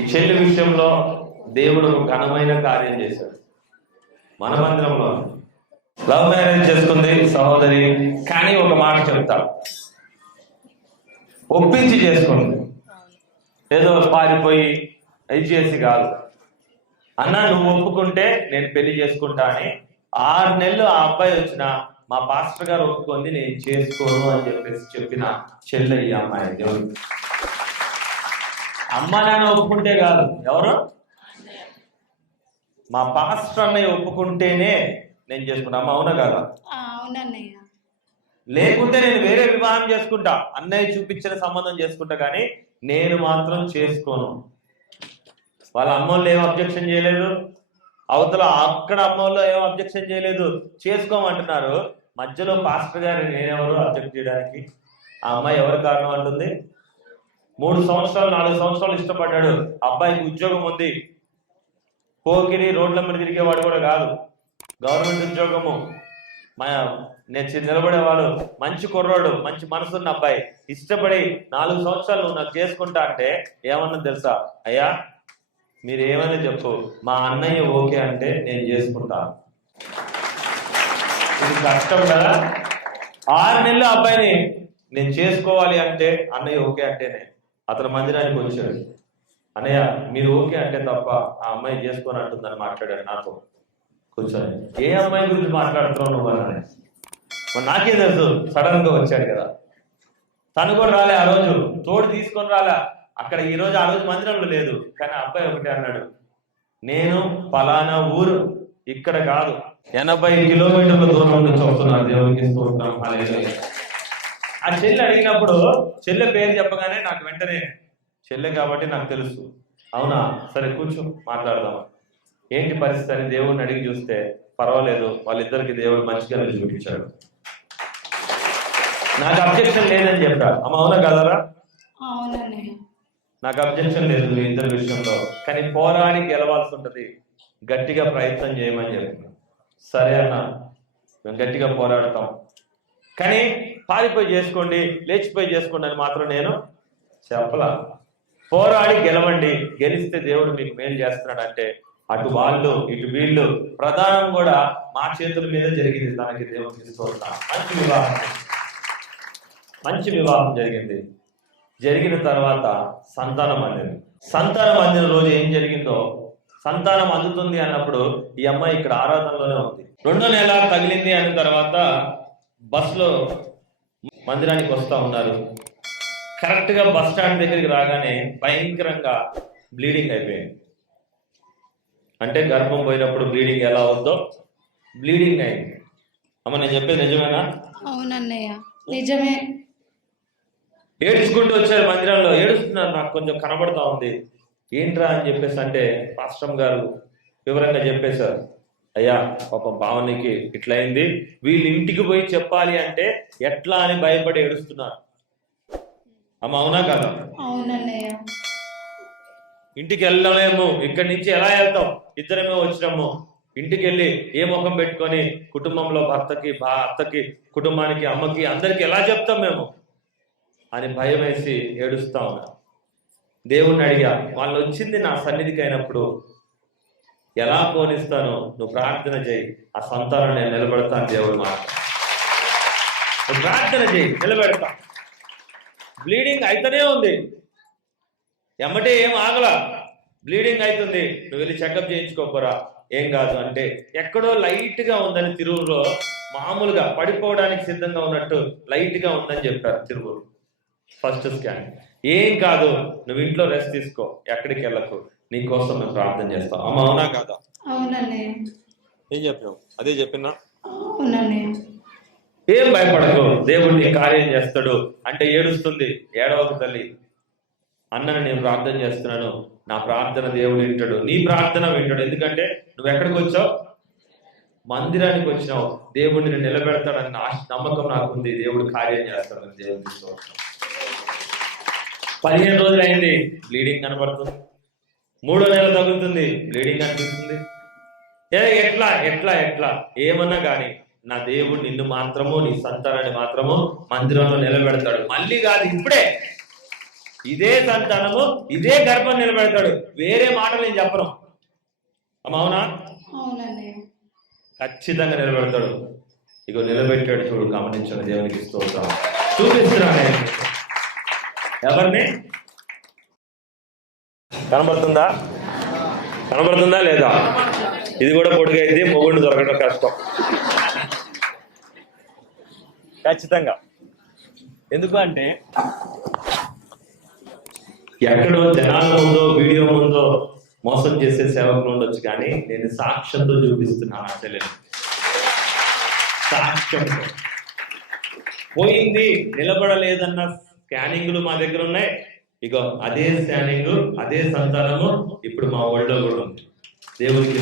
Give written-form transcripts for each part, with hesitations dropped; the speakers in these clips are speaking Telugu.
ఈ చెల్లి విషయంలో దేవుడు ఒక ఘనమైన కార్యం చేశాడు. మన మందిరంలో లవ్ మ్యారేజ్ చేసుకుంది సహోదరి, కానీ ఒక మాట చెప్తా, ఒప్పించి చేసుకుంది, ఏదో పారిపోయి ఇది చేసి కాదు. అన్న నువ్వు ఒప్పుకుంటే నేను పెళ్లి చేసుకుంటా అని 6 నెలలు ఆ అబ్బాయి వచ్చిన మా పాస్టర్ గారు ఒప్పుకుంది, నేను చేసుకోను అని చెప్పిన చెల్లి ఈ అమ్మాయి. దేవుడు అమ్మ నాన్న ఒప్పుకుంటే కాదు, ఎవరు మా పాస్టర్ అన్నయ్య ఒప్పుకుంటేనే నేను చేసుకుంటా. అమ్మ అవునా కాదా? అవునన్నయ్య. లేకుంటే నేను వేరే వివాహం చేసుకుంటా, అన్నయ్య చూపించిన సంబంధం చేసుకుంటా, కానీ నేను మాత్రం చేసుకోను. వాళ్ళ అమ్మోళ్ళు ఏం అబ్జెక్షన్ చేయలేదు, అవతల అక్కడ అమ్మోళ్ళు ఏం అబ్జెక్షన్ చేయలేదు, చేసుకోమంటున్నారు. మధ్యలో పాస్టర్ గారు నేనెవరు అబ్జెక్ట్ చేయడానికి? ఆ అమ్మాయి ఎవరు కారణం అంటుంది? 3 సంవత్సరాలు 4 సంవత్సరాలు ఇష్టపడ్డాడు, అబ్బాయికి ఉద్యోగం ఉంది, పోకిరి రోడ్ల మీద తిరిగేవాడు కూడా కాదు, గవర్నమెంట్ ఉద్యోగము, నిలబడేవాడు, మంచి కుర్రాడు, మంచి మనసున్న అబ్బాయి, ఇష్టపడి 4 సంవత్సరాలు నువ్వు నాకు చేసుకుంటా అంటే ఏమన్నా తెలుసా? అయ్యా మీరు ఏమైనా చెప్పు, మా అన్నయ్య ఓకే అంటే నేను చేసుకుంటా. ఇది కష్టం కదా. 6 నెలలు అబ్బాయిని నేను చేసుకోవాలి అంటే అన్నయ్య ఓకే అంటేనే అతను మందిరానికి వచ్చాడు. అన్నయ్య మీరు ఓకే అంటే తప్ప ఆ అమ్మాయి చేసుకొని అంటుందని మాట్లాడాడు నాతో కూర్చొని. ఏ అమ్మాయి గురించి మాట్లాడుతున్నావు నువ్వు అని మరి నాకే తెలుసు, సడన్ గా వచ్చాడు కదా. తను కూడా రాలే, ఆ రోజు తోడు తీసుకొని రాలే. అక్కడ ఈ రోజు ఆ రోజు మందిరంలో లేదు, కానీ అబ్బాయి ఒకటే అన్నాడు, నేను పలానా ఊరు, ఇక్కడ కాదు 80 కిలోమీటర్ల దూరం నుంచి వస్తున్నాను, దేవునికి స్తోత్రం హల్లెలూయా. ఆ చెల్లె అడిగినప్పుడు చెల్లె పేరు చెప్పగానే నాకు వెంటనే చెల్లె కాబట్టి నాకు తెలుసు. అవునా సరే కూర్చో మాట్లాడదాం, ఏంటి పరిస్థితి అని దేవుడిని అడిగి చూస్తే పర్వాలేదు, వాళ్ళిద్దరికి దేవుడు మంచిగా చూపించాడు. నాకు అబ్జెక్షన్ లేదని చెప్పాడు. అమ్మ అవునా కదరా? నాకు అబ్జెక్షన్ లేదు మీ ఇద్దరి విషయంలో, కానీ పోరాడి గెలవాల్సి ఉంటుంది, గట్టిగా ప్రయత్నం చేయమని చెప్పాను. సరే అన్న మేము గట్టిగా పోరాడతాం, కానీ పారిపోయి చేసుకోండి లేచిపోయి చేసుకోండి అని మాత్రం నేను చెప్పలా. పోరాడి గెలవండి, గెలిస్తే దేవుడు మీకు మేలు చేస్తున్నాడు అంటే అటు వాళ్ళు ఇటు వీళ్ళు, ప్రధానం కూడా మా చేతుల మీద జరిగింది. దానికి దేవుడికి స్తోత్రం. మంచి వివాహం జరిగింది. జరిగిన తర్వాత సంతానం అందింది. సంతానం అందిన రోజు ఏం జరిగిందో, సంతానం అందుతుంది అన్నప్పుడు ఈ అమ్మాయి ఇక్కడ ఆరాధనలోనే ఉంది. 2వ నెల తగిలింది అన్న తర్వాత బస్సులో మందిరానికి వస్తా ఉన్నారు. కరెక్ట్ గా బస్ స్టాండ్ దగ్గరికి రాగానే భయంకరంగా బ్లీడింగ్ అయిపోయింది. అంటే గర్భం పోయినప్పుడు బ్లీడింగ్ ఎలా అవుద్దో బ్లీడింగ్ అయింది. అమ్మ నేను చెప్పేది నిజమేనా? అవునన్నయ్య నిజమే. ఏడ్చుకుంటూ వచ్చారు మందిరంలో, ఏడుస్తున్నారు, నాకు కొంచెం కనబడతా ఉంది. ఏంట్రా అని చెప్పేసి అంటే పాస్టర్ గారు వివరంగా చెప్పేశారు, అయ్యా పాపం భావనికి ఇట్లయింది, వీళ్ళు ఇంటికి పోయి చెప్పాలి అంటే ఎట్లా అని భయపడి ఏడుస్తున్నారు. అమ్మ అవునా కదా? అవునన్నయ్య. ఇంటికి వెళ్ళలేము, ఇక్కడి నుంచి ఎలా వెళ్తాం, ఇద్దరమే వచ్చినాము, ఇంటికి వెళ్ళి ఏ ముఖం పెట్టుకొని కుటుంబంలో భర్తకి అత్తకి కుటుంబానికి అమ్మకి అందరికి ఎలా చెప్తాం మేము అని భయం వేసి ఏడుస్తా ఉన్నా. దేవుణ్ణి అడిగా, వాళ్ళు వచ్చింది నా సన్నిధికి అయినప్పుడు ఎలా పోనిస్తాను, నువ్వు ప్రార్థన చేయి, ఆ సంతానం నేను నిలబెడతాను. దేవుడు మాట, నువ్వు ప్రార్థన చేయి నిలబెడతా. బ్లీడింగ్ అయితేనే ఉంది, ఎమ్మటే ఏం ఆగల, బ్లీడింగ్ అవుతుంది, నువ్వు వెళ్ళి చెకప్ చేయించుకోపోరా, ఏం కాదు అంటే ఎక్కడో లైట్ గా ఉందని తిరువురులో, మామూలుగా పడిపోవడానికి సిద్ధంగా ఉన్నట్టు లైట్ గా ఉందని చెప్పారు తిరువురు. ఫస్ట్ స్కాన్ ఏం కాదు, నువ్వు ఇంట్లో రెస్ట్ తీసుకో, ఎక్కడికి వెళ్ళకు, నీకోసం మేము ప్రార్థన చేస్తాం. అమ్మ అవునా కాదా? ఏం చెప్పినావు? అదే చెప్పినా. ఏం భయపడకు, దేవుడు నీ కార్యం చేస్తాడు అంటే ఏడుస్తుంది. ఏడవకు తల్లి, అన్నని నేను ప్రార్థన చేస్తున్నాను, నా ప్రార్థన దేవుడు వింటాడు, నీ ప్రార్థన వింటాడు. ఎందుకంటే నువ్వు ఎక్కడికి వచ్చావు? మందిరానికి వచ్చినావు. దేవుడిని నిలబెడతాడని నమ్మకం నాకుంది, దేవుడు కార్యం చేస్తాడని దేవుడికి స్తోత్రం. 15 రోజులు అయింది, బ్లీడింగ్ కనబడుతుంది. 3వ నెల తగులుతుంది, బ్లీడింగ్ అనిపిస్తుంది. ఎట్లా ఎట్లా ఎట్లా ఏమన్నా కానీ నా దేవుడు నిన్ను మాత్రము నీ సంతానాన్ని మాత్రము మందిరంలో నిలబెడతాడు. మళ్ళీ కాదు, ఇప్పుడే ఇదే సంతానము, ఇదే గర్భం నిలబెడతాడు. వేరే మాటలు నేను చెప్పను. అవునా? అవునన్నయ్య. ఖచ్చితంగా నిలబెడతాడు. ఇగో నిలబెట్టాడు, చూడు, గమనించండి. దేవునికి స్తోత్రం. చూపిస్తున్నాను ఎవరిని. కనబడుతుందా? కనబడుతుందా లేదా? ఇది కూడా పొడుగైంది, మొగుడు దొరకడం కష్టం ఖచ్చితంగా. ఎందుకు అంటే ఎక్కడో జనాల ముందో వీడియో ముందో మోసం చేసే సేవకులు ఉండొచ్చు, కానీ నేను సాక్ష్యంతో చూపిస్తున్నాను. అసలే సాక్ష్యంతో. పోయింది, నిలబడలేదన్న స్కానింగ్లు మా దగ్గర ఉన్నాయి. ఇగో అదే స్కానింగ్, అదే సంతానము ఇప్పుడు మా ఒళ్ళో కూడా ఉంది. దేవుడికి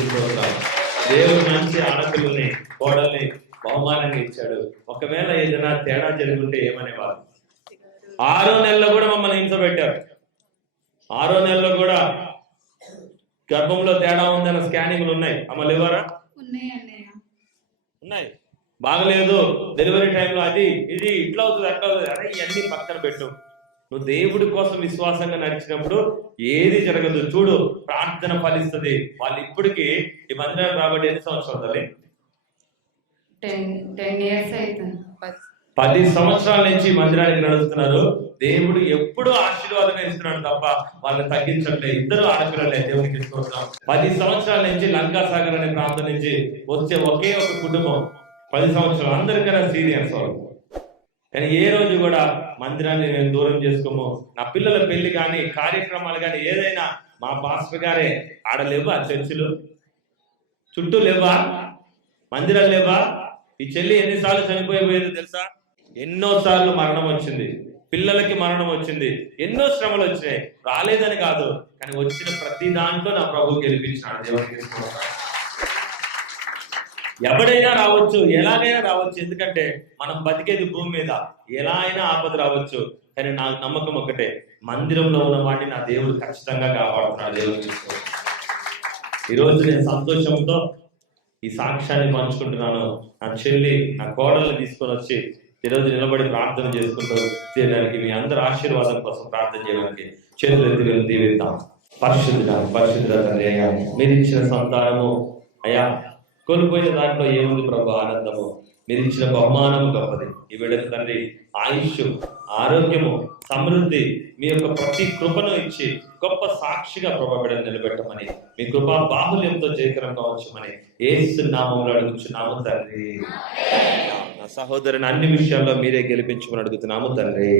దేవుడు మంచి ఆడపిల్లని, కోడల్ని బహుమానంగా ఇచ్చాడు. ఒకవేళ ఏదైనా తేడా జరుగుంటే ఏమనేవారు? 6వ నెలలో కూడా మమ్మల్ని హింస పెట్టారు. 6వ నెలలో కూడా గర్భంలో తేడా ఉందన్న స్కానింగ్లు ఉన్నాయి. అమ్మలు ఇవ్వరా? ఉన్నాయి. బాగలేదు, డెలివరీ టైంలో అది ఇది ఇట్లా అవుతుంది, అట్లా అవుతుంది. అరే ఇవన్నీ పక్కన పెట్టు. నువ్వు దేవుడి కోసం విశ్వాసంగా నడిచినప్పుడు ఏది జరగదు. చూడు, ప్రార్థన ఫలిస్తుంది. వాళ్ళు ఇప్పటికీ ఈ మందిరం రాబట్టి ఎన్ని సంవత్సరాలు తల్లి? 10 years అవుతుంది. 10 సంవత్సరాల నుంచి మందిరానికి నడుస్తున్నారు. దేవుడు ఎప్పుడు ఆశీర్వాదం ఇస్తున్నాడు తప్ప వాళ్ళని తగ్గించట్లే. ఇద్దరు ఆడపిల్లలే. దేవునికి ఇస్తున్నాం. 10 సంవత్సరాల నుంచి లంకాసాగర్ అనే ప్రాంతం నుంచి వచ్చే ఒకే ఒక కుటుంబం. 10 సంవత్సరాలు, అందరికన్నా సీనియర్స్ వాళ్ళు. కానీ ఏ రోజు కూడా మందిరాన్ని నేను దూరం చేసుకోము. నా పిల్లల పెళ్లి కానీ, కార్యక్రమాలు కానీ, ఏదైనా మా పాస్టర్ గారే. ఆడలేవా చర్చిలు చుట్టూ? లేవా మందిరాలు? లేవా? ఈ చెల్లి ఎన్నిసార్లు చనిపోయిపోయేది తెలుసా? ఎన్నోసార్లు మరణం వచ్చింది, పిల్లలకి మరణం వచ్చింది, ఎన్నో శ్రమలు వచ్చినాయి. రాలేదని కాదు, కానీ వచ్చిన ప్రతి దాంట్లో నా ప్రభు గెలిపించినాడు. దేవుడికి ఎవడైనా రావచ్చు, ఎలాగైనా రావచ్చు. ఎందుకంటే మనం బతికేది భూమి మీద. ఎలా అయినా ఆపద రావచ్చు, కానీ నాకు నమ్మకం ఒకటే, మందిరంలో ఉన్న వాడిని నా దేవుడు ఖచ్చితంగా కాపాడుతున్నాడు. దేవుడికి ఈరోజు నేను సంతోషంతో ఈ సాక్ష్యాన్ని పంచుకుంటున్నాను. నా చెల్లి, నా కోడల్ని తీసుకొని వచ్చి ఈరోజు నిలబడి ప్రార్థన చేసుకుంటూ చేయడానికి, మీ అందరి ఆశీర్వాదం కోసం ప్రార్థన చేయడానికి చేతులు ఎత్తి దీవిద్దాం. పరిశుద్ధ తండ్రి, అయ్యా మీరు ఇచ్చిన సంతానము, అయ్యా కోల్పోయిన దాంట్లో ఏముంది ప్రభు? ఆనందము. మీరు ఇచ్చిన బహుమానము గొప్పది. ఈ బిడ్డకు తండ్రి ఆయుష్, ఆరోగ్యము, సమృద్ధి, మీ యొక్క ప్రతి కృపను ఇచ్చి గొప్ప సాక్షిగా ప్రభు బిడ్డను నిలబెట్టమని, మీ కృపా బాహుల్యంతో జయకరంగా ఉంచమని యేసు నామములో అడుగుచున్నాము తండ్రి. నా సహోదరుని అన్ని విషయాల్లో మీరే గెలిపించమని అడుగుతున్నాము తండ్రి.